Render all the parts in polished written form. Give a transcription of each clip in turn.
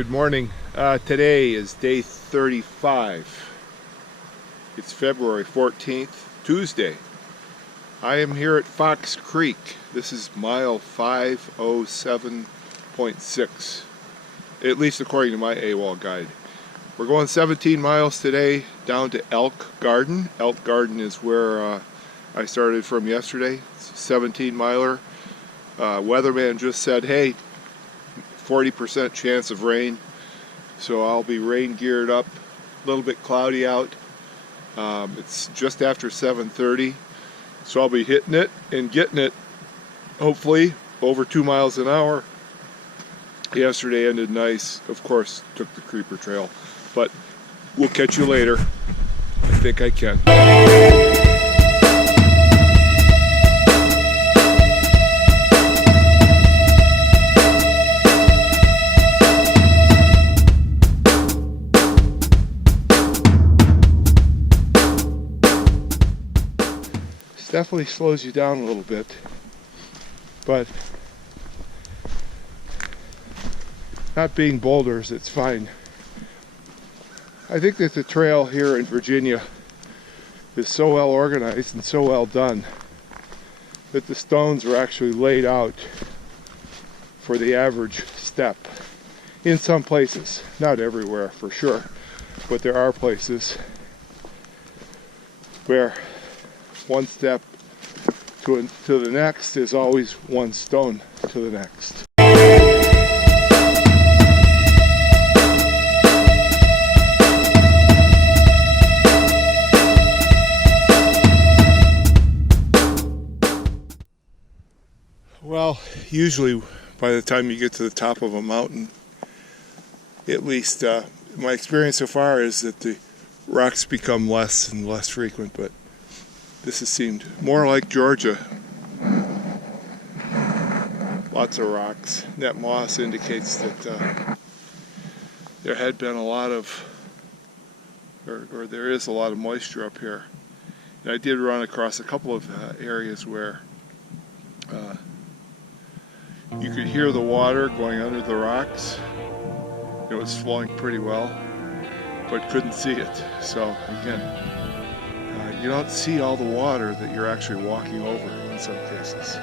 Good morning. Today is day 35. It's February 14th, Tuesday. I am here at Fox Creek. This is mile 507.6, at least according to my AWOL guide. We're going 17 miles today down to Elk Garden. Elk Garden is where I started from yesterday. It's a 17 miler. Weatherman just said, hey, 40% chance of rain, so I'll be rain geared up. A little bit cloudy out. It's just after 7:30, so I'll be hitting it and getting it, hopefully over 2 miles an hour. Yesterday ended nice. Of course, took the creeper trail, but we'll catch you later. I think I can. Definitely slows you down a little bit, but not being boulders, it's fine. I think that the trail here in Virginia is so well organized and so well done that the stones are actually laid out for the average step. In some places, not everywhere for sure, but there are places where one step to the next is always one stone to the next. Well, usually by the time you get to the top of a mountain, at least my experience so far is that the rocks become less and less frequent, but this has seemed more like Georgia. Lots of rocks. That moss indicates that there had been a lot of, or there is a lot of moisture up here. And I did run across a couple of areas where you could hear the water going under the rocks. It was flowing pretty well, but couldn't see it. So again, you don't see all the water that you're actually walking over in some cases.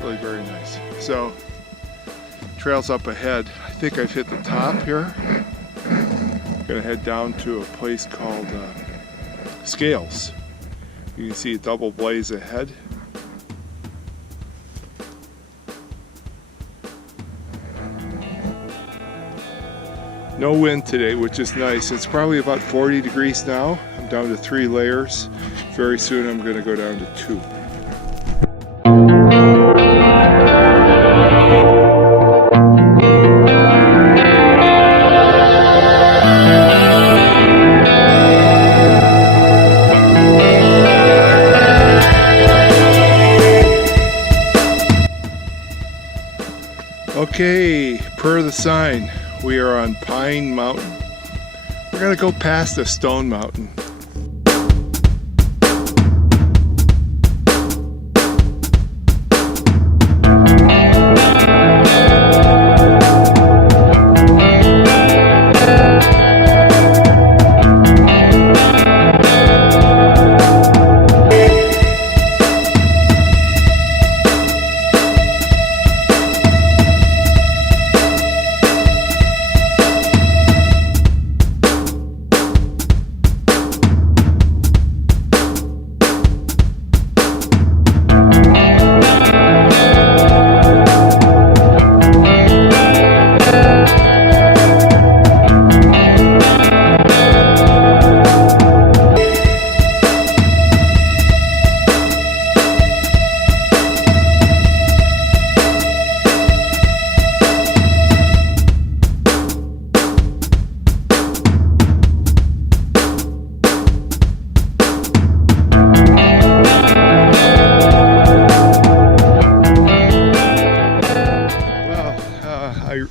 Really very nice. So, trail's up ahead. I think I've hit the top here. I'm gonna head down to a place called Scales. You can see a double blaze ahead. No wind today, which is nice. It's probably about 40 degrees now. I'm down to 3 layers. Very soon I'm going to go down to 2. Okay, per the sign, we are on Pine Mountain. We're going to go past a stone mountain.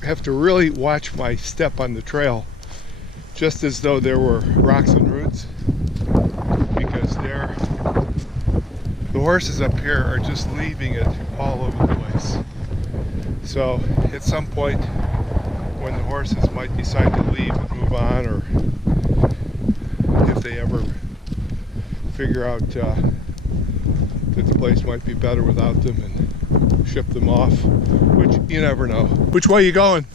Have to really watch my step on the trail, just as though there were rocks and roots, because the horses up here are just leaving it all over the place. So at some point when the horses might decide to leave and move on, or if they ever figure out that the place might be better without them and ship them off, which you never know. Which way you going?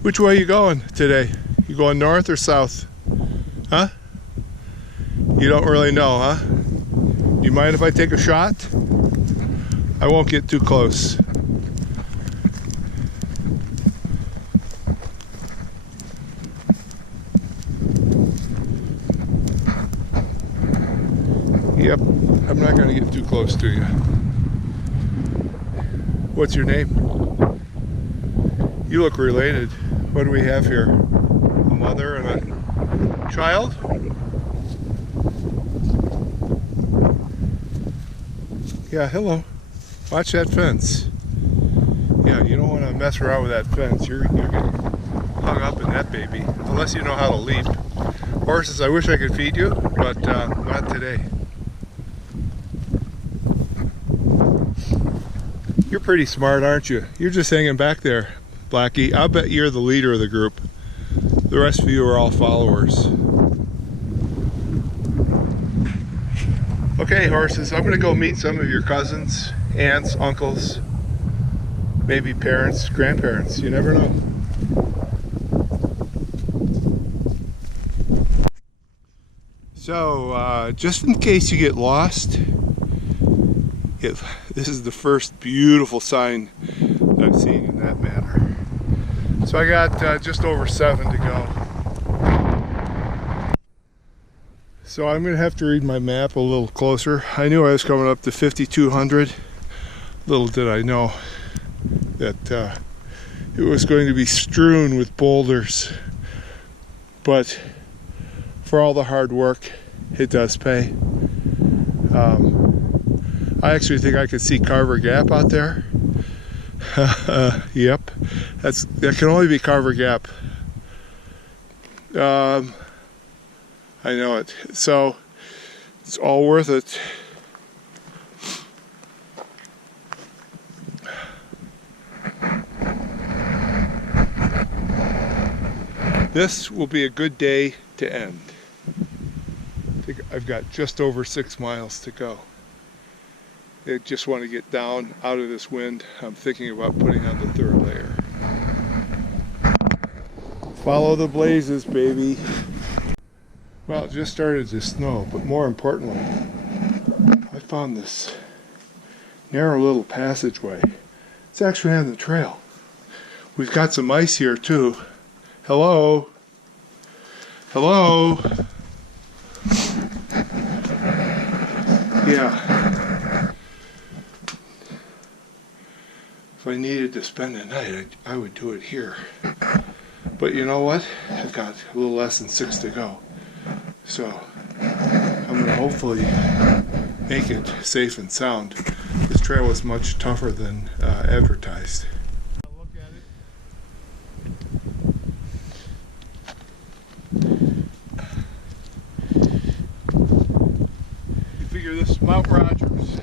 Which way you going today? You going north or south? Huh? You don't really know, huh? You mind if I take a shot? I won't get too close. Yep, I'm not going to get too close to you. What's your name? You look related. What do we have here? A mother and a child? Yeah, hello. Watch that fence. Yeah, you don't want to mess around with that fence. You're getting hung up in that baby, unless you know how to leap. Horses, I wish I could feed you, but not today. You're pretty smart, aren't you? You're just hanging back there, Blackie. I'll bet you're the leader of the group. The rest of you are all followers. Okay, horses, I'm gonna go meet some of your cousins, aunts, uncles, maybe parents, grandparents. You never know. So, just in case you get lost, this is the first beautiful sign that I've seen in that manner. So I got just over 7 to go. So I'm going to have to read my map a little closer. I knew I was coming up to 5,200. Little did I know that it was going to be strewn with boulders. But for all the hard work, it does pay. I actually think I could see Carver Gap out there. Yep, that can only be Carver Gap. I know it. So it's all worth it. This will be a good day to end. I've got just over 6 miles to go. I just want to get down out of this wind. I'm thinking about putting on the 3rd layer. Follow the blazes, baby. Well, it just started to snow, but more importantly, I found this narrow little passageway. It's actually on the trail. We've got some ice here too. Hello? Hello? Yeah. If I needed to spend the night, I would do it here. But you know what? I've got a little less than 6 to go. So I'm going to hopefully make it safe and sound. This trail is much tougher than advertised. Look at it. You figure this is Mount Rogers.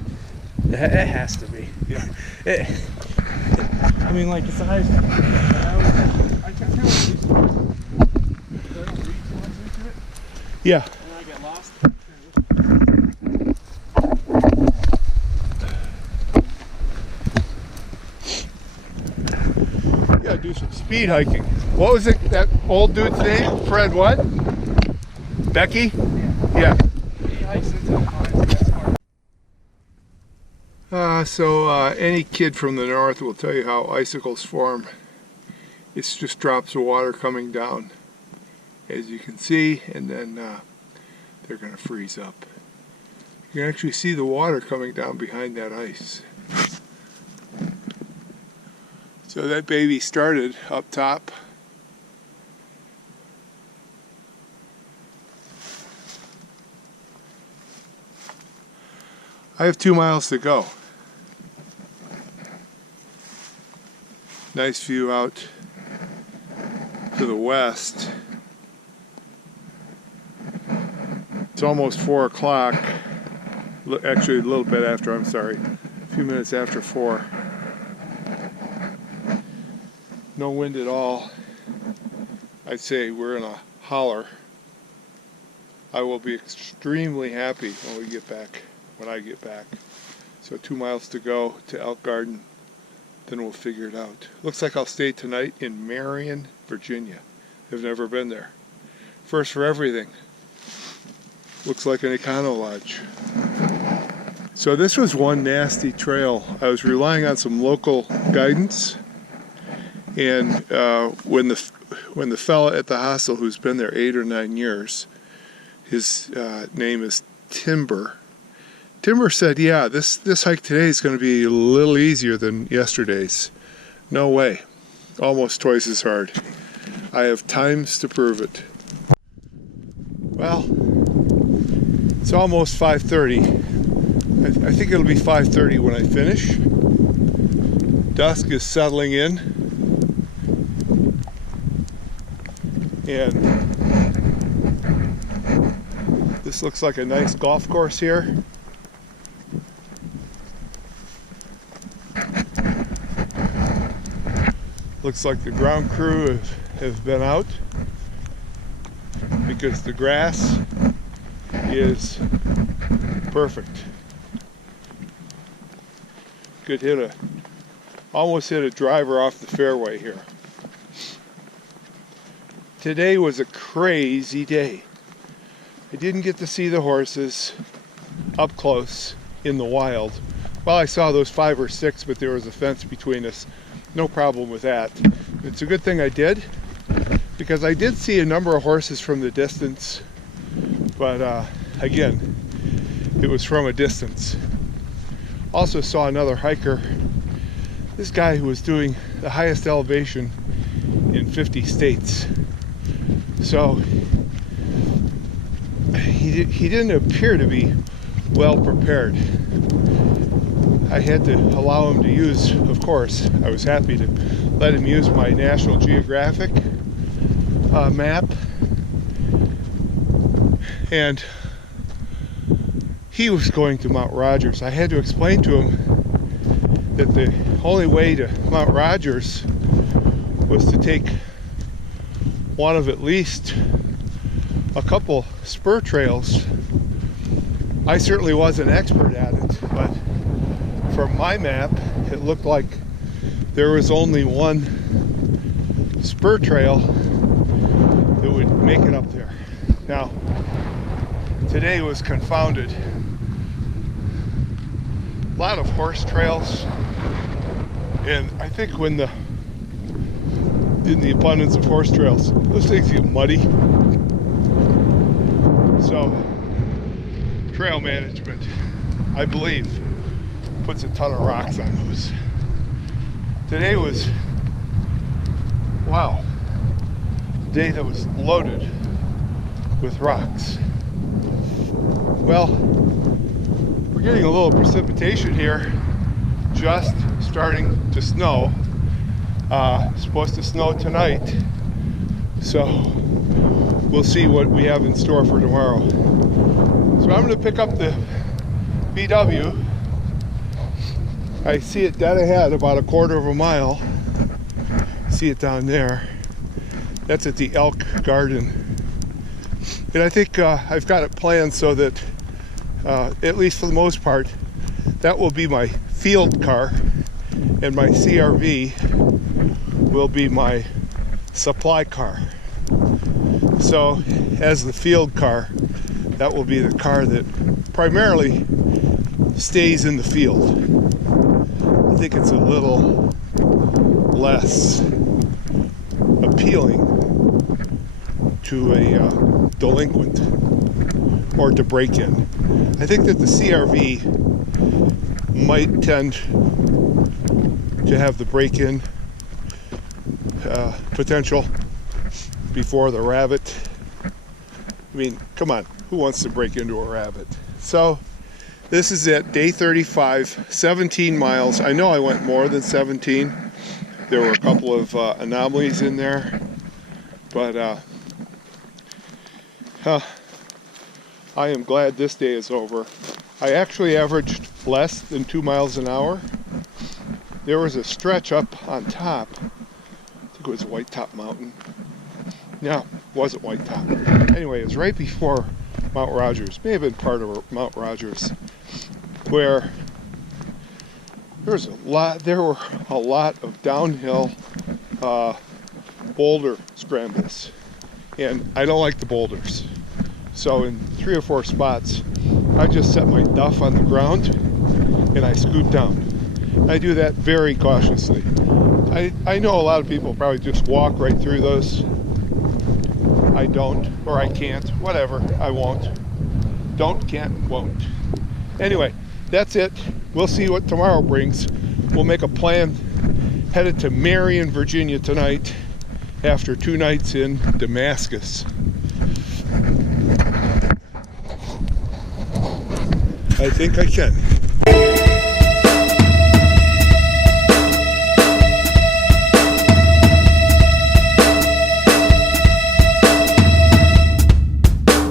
It has to be. Yeah. I mean, like, it's I kind of used to it. I don't read too much into it. Yeah. And I get lost. Yeah, do some speed hiking. What was it, that old dude's name? Fred what? Becky? Yeah. He hikes into the pines. So any kid from the north will tell you how icicles form. It's just drops of water coming down, as you can see, and then they're going to freeze up. You can actually see the water coming down behind that ice. So that baby started up top. I have 2 miles to go. Nice view out to the west. It's almost 4 o'clock. Actually, a little bit after, I'm sorry. A few minutes after 4. No wind at all. I'd say we're in a holler. I will be extremely happy when I get back. So 2 miles to go to Elk Garden, then we'll figure it out. Looks like I'll stay tonight in Marion, Virginia. I've never been there. First for everything. Looks like an econo lodge. So this was one nasty trail. I was relying on some local guidance, and when the fella at the hostel who's been there 8 or 9 years, his name is Timber. Timber said, yeah, this hike today is going to be a little easier than yesterday's. No way. Almost twice as hard. I have times to prove it. Well, it's almost 5:30. I think it'll be 5:30 when I finish. Dusk is settling in. And this looks like a nice golf course here. Looks like the ground crew have been out because the grass is perfect. Almost hit a driver off the fairway here. Today was a crazy day. I didn't get to see the horses up close in the wild. Well, I saw those 5 or 6, but there was a fence between us. No problem with that. It's a good thing I did, because I did see a number of horses from the distance, but again, it was from a distance. Also saw another hiker, this guy who was doing the highest elevation in 50 states. So he didn't appear to be well prepared. I had to allow him to use, of course, I was happy to let him use my National Geographic map. And he was going to Mount Rogers. I had to explain to him that the only way to Mount Rogers was to take one of at least a couple spur trails. I certainly wasn't an expert at it, but from my map, it looked like there was only one spur trail that would make it up there. Now, today was confounded. A lot of horse trails, and I think in the abundance of horse trails, those things get muddy. So, trail management, I believe, puts a ton of rocks on those. Today was, wow, a day that was loaded with rocks. Well, we're getting a little precipitation here, just starting to snow. Supposed to snow tonight, so we'll see what we have in store for tomorrow. So I'm going to pick up the VW. I see it dead ahead, about a quarter of a mile. See it down there. That's at the Elk Garden. And I think I've got it planned so that, at least for the most part, that will be my field car, and my CRV will be my supply car. So, as the field car, that will be the car that primarily stays in the field. I think it's a little less appealing to a delinquent or to break in. I think that the CRV might tend to have the break-in potential before the rabbit. I mean, come on, who wants to break into a rabbit? So this is it, day 35, 17 miles. I know I went more than 17. There were a couple of anomalies in there, but I am glad this day is over. I actually averaged less than 2 miles an hour. There was a stretch up on top think it was White Top Mountain. No, it wasn't White Top. Anyway, it was right before Mount Rogers. May have been part of Mount Rogers, where there were a lot of downhill boulder scrambles, and I don't like the boulders. So in 3 or 4 spots, I just set my duff on the ground and I scoot down. I do that very cautiously. I know a lot of people probably just walk right through those. I don't, or I can't, whatever, I won't. Don't, can't, won't. Anyway, that's it. We'll see what tomorrow brings. We'll make a plan. Headed to Marion, Virginia tonight after 2 nights in Damascus. I think I can.